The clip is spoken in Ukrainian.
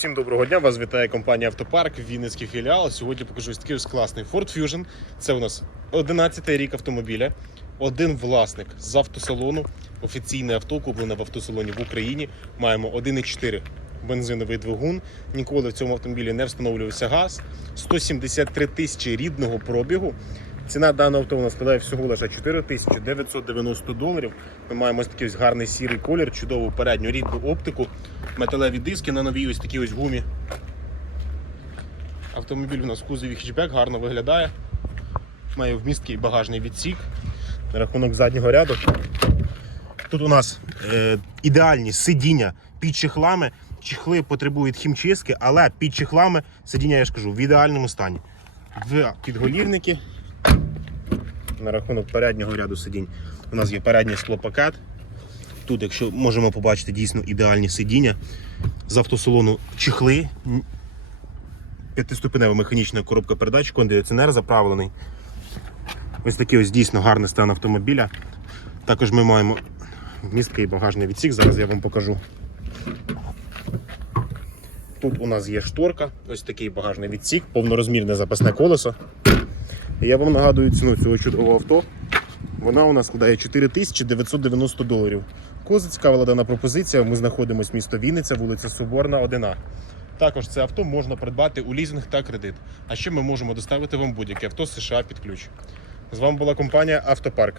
Всім доброго дня! Вас вітає компанія Автопарк, Вінницький філіал. Сьогодні покажу ось такий ось класний Ford Fusion. Це у нас 11-й рік автомобіля. Один власник з автосалону. Офіційне авто куплене в автосалоні в Україні. Маємо 1,4 бензиновий двигун. Ніколи в цьому автомобілі не встановлювався газ. 173 тисячі рідного пробігу. Ціна даного авто у нас складає всього лише 4990 доларів. Ми маємо ось такий ось гарний сірий колір, чудову передню рідну оптику, металеві диски на новій ось такій ось гумі. Автомобіль у нас кузові хетчбек гарно виглядає. Має вмісткий багажний відсік. На рахунок заднього ряду. Тут у нас е, ідеальні сидіння під чехлами. Чехли потребують хімчистки, але під чехлами сидіння, я ж кажу, в ідеальному стані. В підголівники на рахунок переднього ряду сидінь. У нас є передній склопакет. Тут, якщо можемо побачити, дійсно ідеальні сидіння. З автосалону чехли, п'ятиступенева механічна коробка передач, кондиціонер заправлений. Ось такий ось дійсно гарний стан автомобіля. Також ми маємо вмісткий багажний відсік, зараз я вам покажу. Тут у нас є шторка, ось такий багажний відсік, повнорозмірне запасне колесо. Я вам нагадую ціну цього чудового авто. Вона у нас складає 4990 доларів. Кого зацікавила дана пропозиція, ми знаходимося місто Вінниця, вулиця Соборна, 1. Також це авто можна придбати у лізинг та кредит. А ще ми можемо доставити вам будь-яке авто з США під ключ. З вами була компанія Автопарк.